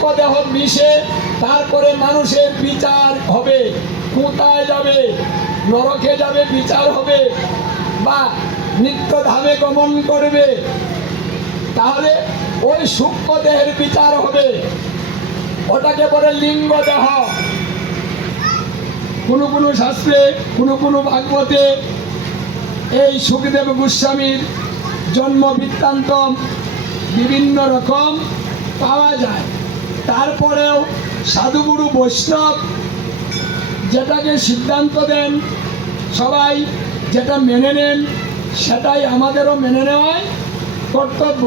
সূক্ষ্ম দেহ মিশে তারপরে মানুষের বিচার হবে, কোথায় যাবে, নরকে যাবে বিচার হবে বা নিত্য ধামে গমন করবে, তাহলে ওই সূক্ষ্ম দেহের বিচার হবে। ওটাকে বলে লিঙ্গ দেহ। কোনো কোনো শাস্ত্রে, কোনো কোনো ভাগবতে এই সুখদেব গোস্বামীর জন্ম বৃত্তান্ত বিভিন্ন রকম পাওয়া যায়। তারপরেও সাধুগুরু বৈষ্ণব যেটাকে সিদ্ধান্ত দেন, সবাই যেটা মেনে নেন, সেটাই আমাদেরও মেনে নেওয়াই কর্তব্য।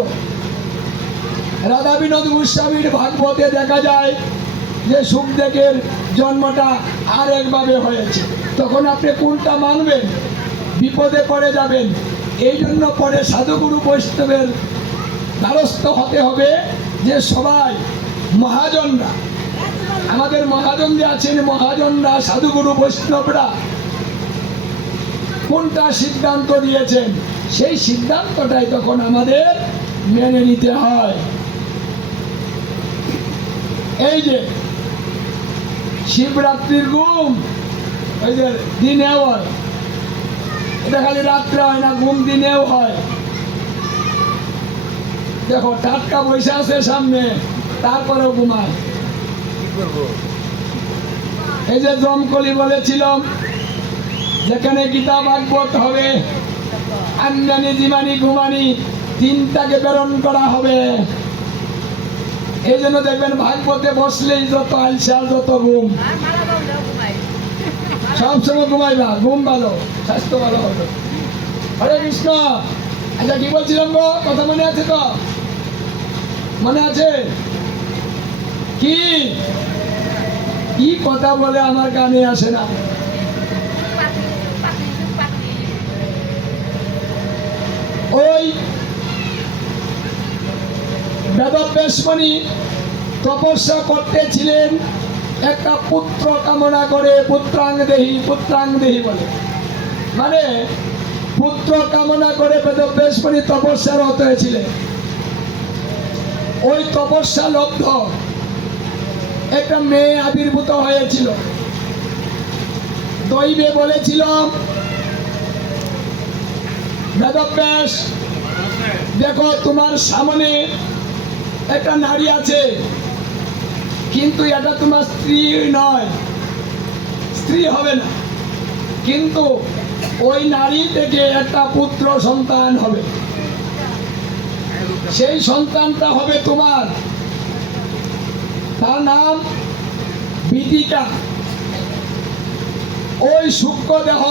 রাধা বিনোদ গোস্বামীর ভাগবতে দেখা যায় যে সুখদেবের জন্মটা আর একভাবে হয়েছে। তখন আপনি কোনটা মানবেন? বিপদে পড়ে যাবেন। এই জন্য পরে সাধুগুরু বৈষ্ণবের দ্বারস্থ হতে হবে যে সবাই মহাজনরা, আমাদের মহাজন যে আছেন, মহাজনরা সাধুগুরু বৈষ্ণবরা কোনটা সিদ্ধান্ত দিয়েছেন, সেই সিদ্ধান্তটাই তখন আমাদের মেনে নিতে হয়। এই যে শিবরাত্রির ঘুম ওই যে দিনেও হয়, এটা খালি রাত্রে হয় না, ঘুম দিনেও হয়। দেখো টাটকা বৈশা আছে সামনে, তারপরেও ঘুমায়। এই যে জমকলি বলেছিলাম, যেখানে গীতা ভাগবত হবে, আঞ্জানি জীবানী ঘুমানি তিনটাকে প্রেরণ করা হবে। এই জন্য দেখবেন ভাগবতে বসলেই যত আলসা, যত ঘুম, সবসময় ঘুমাইবা, ঘুম ভালো, স্বাস্থ্য ভালো হবে। হরে কৃষ্ণ। আচ্ছা কি বলছিলাম গো, কথা মনে আছে তো? মনে আছে? কি কি কথা বলে আমার কানে আসে না। ওই বেদব্যাস মুনি তপস্যা করতেছিলেন, একটা পুত্র কামনা করে, পুত্রাং দেহি বলে, মানে পুত্র কামনা করে বেদব্যাস মুনি তপস্যারত হয়েছিলেন। ওই তপস্যা লব্ধ একটা মেয়ে আবির্ভূত হয়েছিল। দৈবে বলেছিল, বেদব্যাস দেখো তোমার সামনে একটা নারী আছে, কিন্তু এটা তোমার স্ত্রী নয়, স্ত্রী হবে না, কিন্তু ওই নারী থেকে একটা পুত্র সন্তান হবে, সেই সন্তানটা হবে তোমার, তার নাম বিদিকা। ওই সূক্ষ্ম দেহ,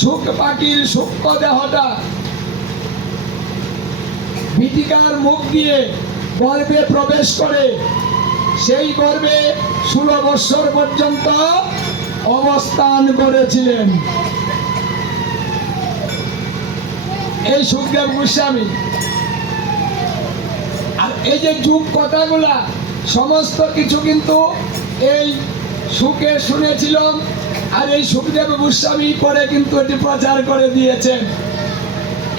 শুক পাখির সূক্ষ্ম দেহটা বিদিকার মুখ দিয়ে গর্ভে প্রবেশ করে, সেই গর্ভে 16 বৎসর পর্যন্ত অবস্থান করেছিলেন এই সুখদেব গোস্বামী। আর এই যে যুগ কথাগুলা সমস্ত কিছু কিন্তু এই সুখে শুনেছিলাম, আর এই সুখদেব গোস্বামী পরে কিন্তু এটি প্রচার করে দিয়েছেন।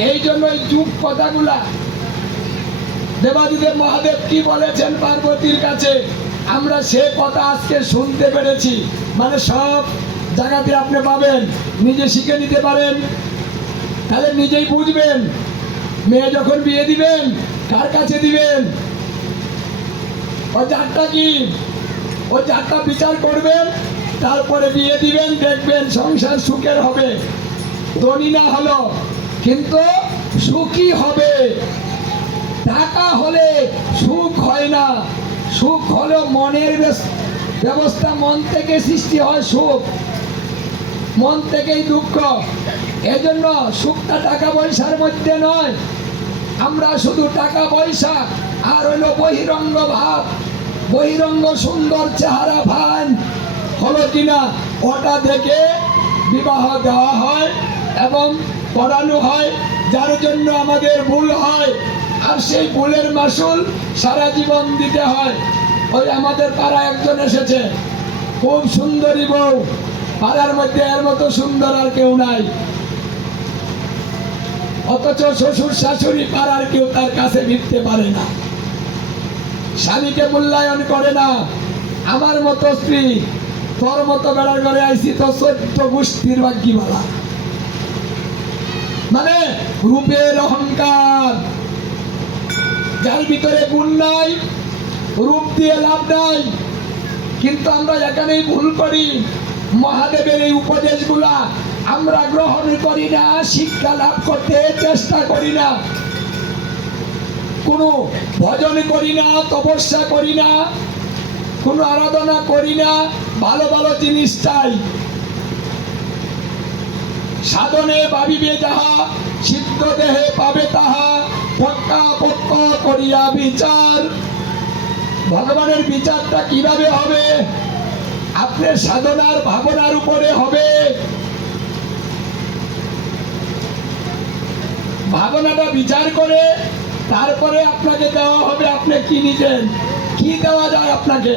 এই জন্য এই যুগ কথাগুলা দেবাদিদেব মহাদেব কি বলেছেন পার্বতীর কাছে, আমরা সে কথা আজকে শুনতে পেরেছি। মানে সব জায়গাতে আপনি পাবেন, নিজে শিখে নিতে পারেন, তাহলে নিজেই বুঝবেন। মেয়ে যখন বিয়ে দিবেন, কার কাছে দিবেন, ওই জাতটা কি, ওই জাতটা বিচার করবেন, তারপরে বিয়ে দিবেন, দেখবেন সংসার সুখের হবে। ধনী না হলো কিন্তু সুখী হবে। টাকা হলে সুখ হয় না, সুখ হলো মনের ব্যবস্থা, মন থেকে সৃষ্টি হয় সুখ, মন থেকেই দুঃখ। এজন্য সুখটা টাকা পয়সার মধ্যে নয়। আমরা শুধু টাকা পয়সা আর হইল বহিরঙ্গ ভাব, বহিরঙ্গ সুন্দর চেহারা ভান হলো কিনা ওটা দেখে বিবাহ দেওয়া হয় এবং পড়ানো হয়, যার জন্য আমাদের ভুল হয়। আর সেই ভুলের মাসুল সারা জীবন দিতে হয়। ওই আমাদের পাড়া একজন এসেছে, খুব সুন্দরী বউ, পাড়ার মধ্যে এর মতো সুন্দর আর কেউ নাই, অথচ শ্বশুর শাশুড়ি পাড়ার কেউ তার কাছে ভিড়তে পারে না। স্বামীকে মূল্যায়ন করে না। আমার মতো স্ত্রী, তোর মতো বেড়ার ঘরে আইসি তো 14 গোষ্ঠীর ভাগ্যিমালা। মানে রূপের অহংকার, যার ভিতরে গুণ নাই, রূপ দিয়ে লাভ নাই। কিন্তু আমরা এখানেই ভুল করি। মহাদেবের এই উপদেশগুলা আমরা গ্রহণ করি না, শিক্ষা লাভ করতে চেষ্টা করি না, কোনো ভজন করি না, তপস্যা করি না, কোনো আরাধনা করি না, ভালো ভালো জিনিস চাই। সাধনে ভাবিবে যাহা, সিদ্ধ দেহে পাবে তাহা, পক্কা পক্ক করিয়া বিচার। ভগবানের বিচারটা কিভাবে হবে? আপনার সাধনার ভাবনার উপরে হবে। ভাবনাটা বিচার করে তারপরে আপনাকে দেওয়া হবে আপনি কি নিতেন, কি দেওয়া যায় আপনাকে।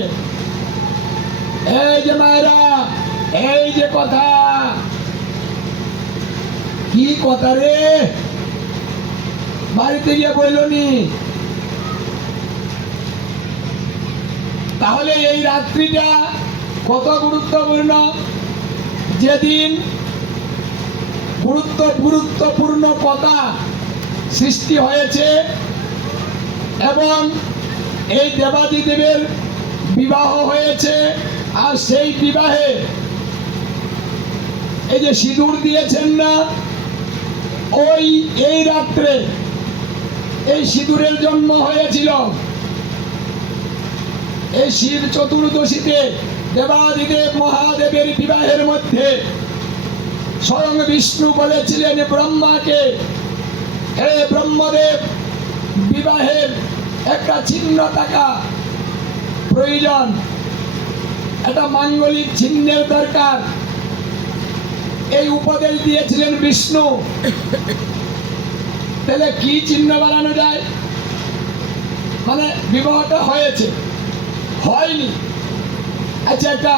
এই যে মায়েরা, এই যে কথা, কি কথা রে, বাড়িতে গিয়ে বললনি। তাহলে এই রাত্রিটা কত গুরুত্বপূর্ণ। যেদিন গুরুত্বপূর্ণ কথা সৃষ্টি হয়েছে এবং এই দেবাদিদেবের বিবাহ হয়েছে, আর সেই বিবাহে এই যে সিঁদুর দিয়েছেন না, এই রাত্রে এই সিঁদুরের জন্ম হয়েছিল। এই শিব চতুর্দশীতে দেবাদিদেব মহাদেবের বিবাহের মধ্যে স্বয়ং বিষ্ণু বলেছিলেন ব্রহ্মাকে, হে ব্রহ্মদেব, বিবাহের একটা চিহ্ন থাকা প্রয়োজন, একটা মাঙ্গলিক চিহ্নের দরকার। এই উপদেশ দিয়েছিলেন বিষ্ণু। তাহলে কি চিহ্ন বানানো যায়? মানে বিবাহটা হয়েছে, হয়নি, আচ্ছা একটা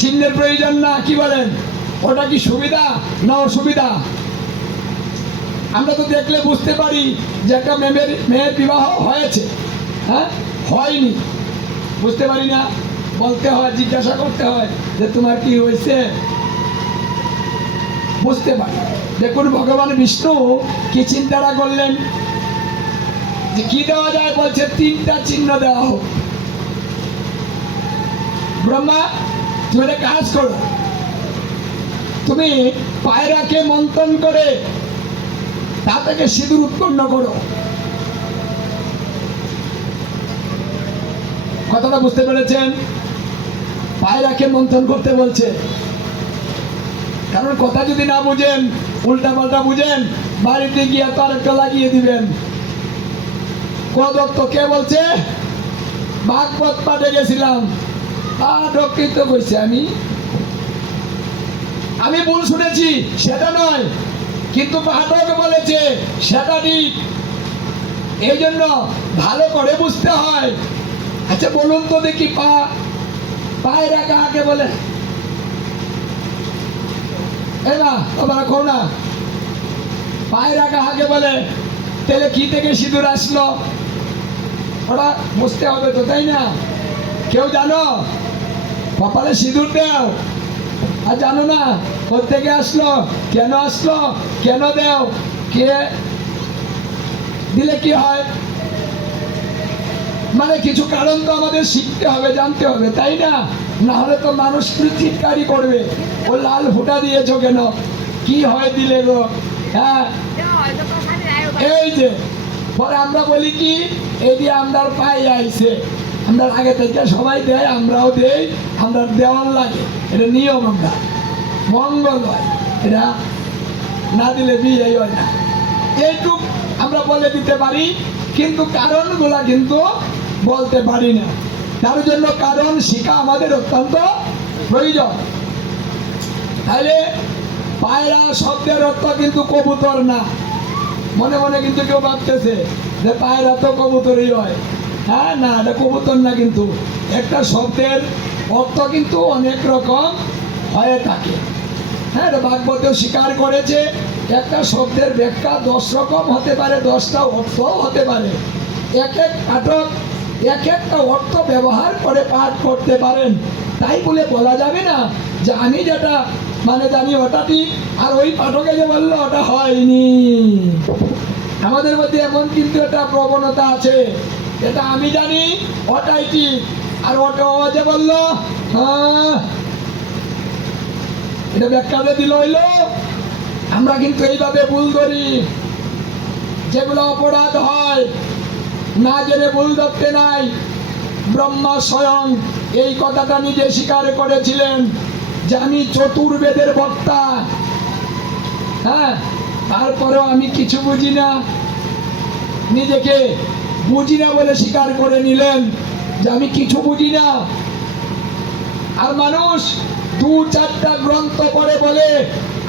চিহ্নের প্রয়োজন না, কি বলেন? ওটা কি সুবিধা না অসুবিধা? আমরা তো দেখলে বুঝতে পারি যে একটা মেয়ের বিবাহ হয়েছে, হ্যাঁ, হয়নি বুঝতে পারি না, বলতে হয়, জিজ্ঞাসা করতে হয় যে তোমার কি হয়েছে, বুঝতে পারি। দেখুন ভগবান বিষ্ণু কি চিন্তাটা করলেন যে কি দেওয়া যায়, বলছে 3টা চিহ্ন দেওয়া হোক। ব্রহ্মা, তুমি একটা কাজ করো, তুমি পায়রাকে মন্থন করে তা থেকে সিঁদুর উৎপন্ন করো। কথাটা বুঝতে পেরেছেন? পায়রাকে মন্থন করতে বলছে, কারণ কথা যদি না বুঝেন, উল্টা পাল্টা বুঝেন, বাড়িতে গিয়ে তো আরেকটা লাগিয়ে দিবেন। কদত্ত কে বলছে? ভাগবত পাঠে গেছিলাম, পাঠকৃত কইছে, আমি ভুল শুনেছি সেটা নয়, কিন্তু পাঠক বলেছে সেটা ঠিক। এই জন্য ভালো করে বুঝতে হয়। আচ্ছা বলুন তো দেখি, পায়রা কাকে বলে? না, পায়রা কাকে বলে? তাহলে কি থেকে সিঁদুর আসলো ওটা বুঝতে হবে তো, তাই না? কেউ জানো? কপালে সিঁদুর দেও আর জানো না কোথেকে আসলো, কেন আসলো, কেন দেও, কে দিলে কি হয়? মানে কিছু কারণ তো আমাদের শিখতে হবে, জানতে হবে, তাই না? না হলে তো মানুষ চিৎকারই করবে, ও লাল ফুটা দিয়েছো কেন, কি হয় দিলে গো, হ্যাঁ। এই যে পরে আমরা বলি কি, এই দিয়ে আমরা পাই আইছে, আমরা আগে থেকে সবাই দেয়, আমরাও দেই, আমরা দেওয়ার লাগে, এটা নিয়ম, আমরা মঙ্গল হয়, এটা না দিলে বিয়ে হয় না, এইটুক আমরা বলে দিতে পারি, কিন্তু কারণগুলা কিন্তু বলতে পারি না। তার জন্য কারণ শিখা আমাদের অত্যন্ত প্রয়োজন। তাহলে পায়রা শব্দের অর্থ কিন্তু কবুতর না। মনে মনে কিন্তু কেউ ভাবতেছে যে পায়রা তো কবুতরই হয়, হ্যাঁ, না, এটা কবুতর না। কিন্তু একটা শব্দের অর্থ কিন্তু অনেক রকম হয়ে থাকে, হ্যাঁ, এটা ভাগবতেও স্বীকার করেছে। একটা শব্দের ব্যাখ্যা 10 রকম হতে পারে, 10টা অর্থও হতে পারে। এক এক পাঠক এক একটা অর্থ ব্যবহার করে পাঠ করতে পারেন। তাই বলে বলা যাবে না যে আমি যেটা মানে জানি ওটা ঠিক, আর ওই পাঠকে যে বললো ওটা হয়নি। আমাদের মধ্যে এমন কিন্তু একটা প্রবণতা আছে, এটা আমি জানি ওটাই ঠিক, আর ওটা ও যে বললো হ্যাঁ এটা ব্যাখ্যাতে দিল হইলো। আমরা কিন্তু এইভাবে ভুল করি। যেগুলো অপরাধ হয় না জেনে ভুল ধরতে নাই। ব্রহ্মা স্বয়ং এই কথাটা নিজে স্বীকার করেছিলেন যে আমি চতুর্বেদের বক্তা, হ্যাঁ, তারপরেও আমি কিছু বুঝি না। নিজেকে বুঝি না বলে স্বীকার করে নিলেন যে আমি কিছু বুঝি না। আর মানুষ দু চারটা গ্রন্থ পড়ে বলে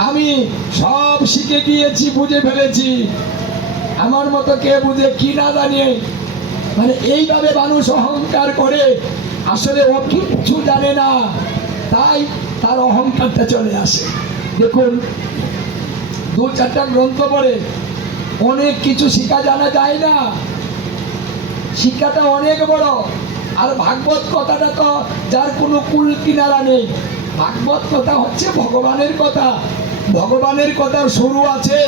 আমি সব শিখে গিয়েছি, বুঝে ফেলেছি। আমার মতো কে বুঝে কি না জানিয়ে, মানে এইভাবে মানুষ অহংকার করে, আসলে ও কিচ্ছু জানে না, তাই তার অহংকারটা চলে আসে। দেখুন, দু চারটা গ্রন্থ পড়ে অনেক কিছু শিক্ষা জানা যায় না। শিক্ষাটা অনেক বড়। আর ভাগবত কথাটা তো যার কোনো কুল কিনারা নেই। ভাগবত কথা হচ্ছে ভগবানের কথা। ভগবানের কথার শুরু আছে,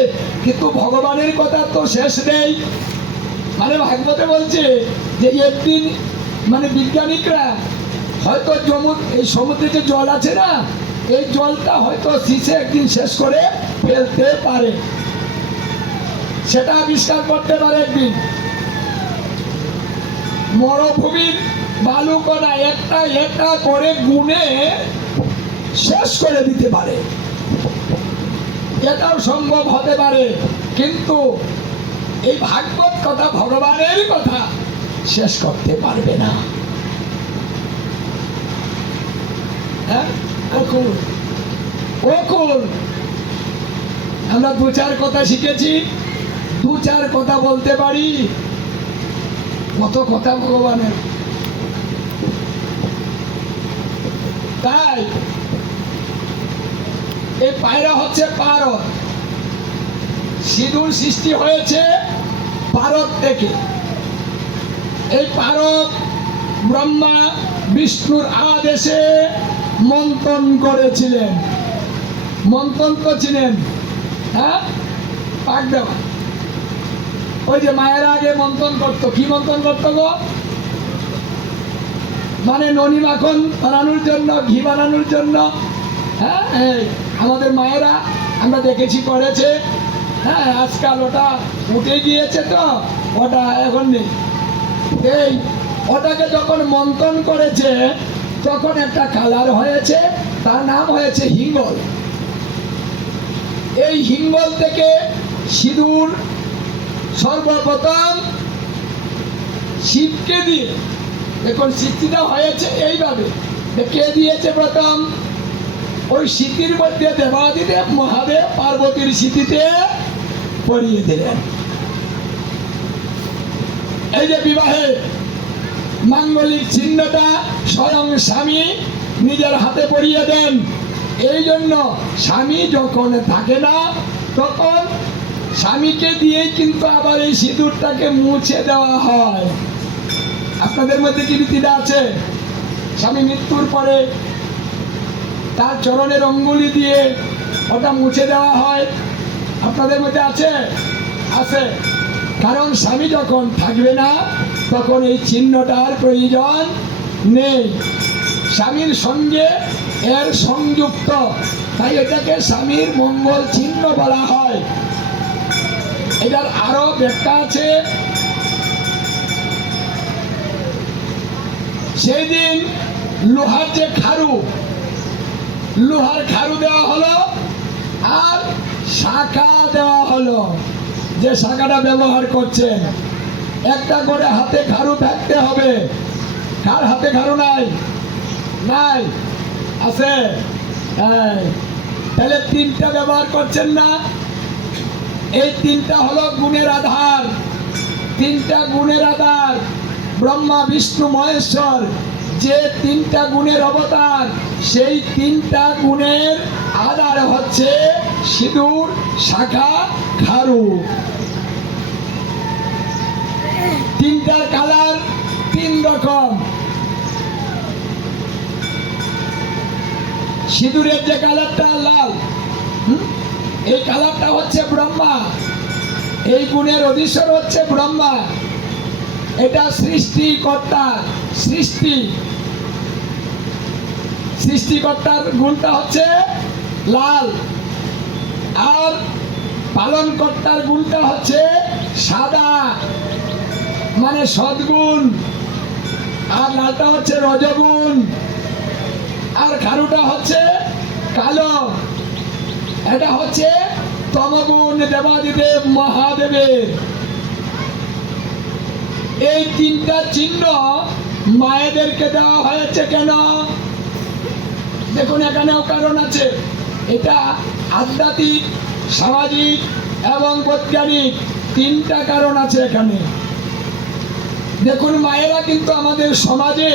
কিন্তু ভগবানের কথা তো শেষ নেই। মানে ভাগবতে বলছে যে একদিন মানে বিজ্ঞানিকরা হয়তো এই সমুদ্রে যে জল আছে না, এই জলটা হয়তো শিশে একদিন শেষ করে ফেলতে পারে, সেটা আবিষ্কার করতে পারে একদিন। মরুভূমির বালুকণা একটা একটা করে গুনে শেষ করে দিতে পারে, এটাও সম্ভব হতে পারে। কিন্তু এই ভাগবত কথা, ভগবানের কথা শেষ করতে পারবে না। হ্যাঁ, আমরা দু চার কথা শিখেছি, দু চার কথা বলতে পারি, কত কথা ভগবানের। তাই এই পায়রা হচ্ছে পারদ। সিঁদুর সৃষ্টি হয়েছে পারদ থেকে। এই পারদ ব্রহ্মা বিষ্ণুর আদেশে মন্থন করেছিলেন। মন্থন করছিলেন, হ্যাঁ, পাক দেওয়া। ওই যে মায়েরা আগে মন্থন করতো, কি মন্থন করতো গো? মানে ননি মাখন বানানোর জন্য, ঘি বানানোর জন্য। হ্যাঁ, আমাদের মায়েরা আমরা দেখেছি করেছে। হ্যাঁ, আজকাল ওটা উঠে গিয়েছে, তো ওটা এখন নেই। এই ওটাকে যখন মন্থন করেছে তখন একটা কালার হয়েছে, তার নাম হয়েছে হিঙ্গল। এই হিঙ্গল থেকে সিঁদুর সর্বপ্রথম শিবকে দিয়ে, এখন সৃষ্টিটা হয়েছে এইভাবে। কে দিয়েছে প্রথম? ওই স্মৃতির মধ্যে দেবাদিদেব মহাদেব পার্বতীর স্মৃতিতে পরিয়ে দিলেন। এই যে বিবাহে মাঙ্গলিক চিহ্নটা স্বয়ং স্বামী নিজের হাতে পরিয়ে দেন। এই জন্য স্বামী যখন থাকে না তখন স্বামীকে দিয়েই কিন্তু আবার এই সিঁদুরটাকে মুছে দেওয়া হয়। আপনাদের মধ্যে কি রীতিটা আছে? স্বামী মৃত্যুর পরে তার চরণের অঙ্গুলি দিয়ে ওটা মুছে দেওয়া হয়। আপনাদের মধ্যে আছে? আছে। কারণ স্বামী যখন থাকবে না তখন এই চিহ্নটার প্রয়োজন নেই। স্বামীর সঙ্গে এর সংযুক্ত, তাই এটাকে স্বামীর মঙ্গল চিহ্ন বলা হয়। এটার আরো ব্যাখ্যা আছে। সেই দিন লোহার যে খারু, লোহার খারু দেওয়া হলো আর শাখা দেওয়া হলো। যে শাখাটা ব্যবহার করছেন, একটা করে হাতে খারু থাকতে হবে। কার হাতে খারু নাই? নাই? আছে? তাহলে তিনটা ব্যবহার করছেন না? এই তিনটা হলো গুণের আধার। তিনটা গুণের আধার। ব্রহ্মা বিষ্ণু মহেশ্বর যে তিনটা গুণের অবতার, সেই তিনটা গুণের আধার হচ্ছে সিঁদুর, শাখা, খারু। তিনটার কালার তিন রকম। সিঁদুরের যে কালারটা লাল, এই কালারটা হচ্ছে ব্রহ্মা, এই গুণের অধীশ্বর হচ্ছে ব্রহ্মা। এটা সৃষ্টিকর্তা, সৃষ্টিকর্তার গুণটা হচ্ছে লাল, আর পালনকর্তার গুণটা হচ্ছে সাদা, মানে সদ্গুণ, আর লালটা হচ্ছে রজগুণ, আর কারুটা হচ্ছে কালো, এটা হচ্ছে তমগুণ দেবাদিদেব মহাদেবের। এই তিনটা চিহ্ন মায়েদেরকে দেওয়া হয়েছে কেন? দেখুন এখানেও কারণ আছে। এটা আধ্যাত্মিক, সামাজিক এবং বৈজ্ঞানিক তিনটা কারণ আছে এখানে। দেখুন মায়েরা কিন্তু আমাদের সমাজে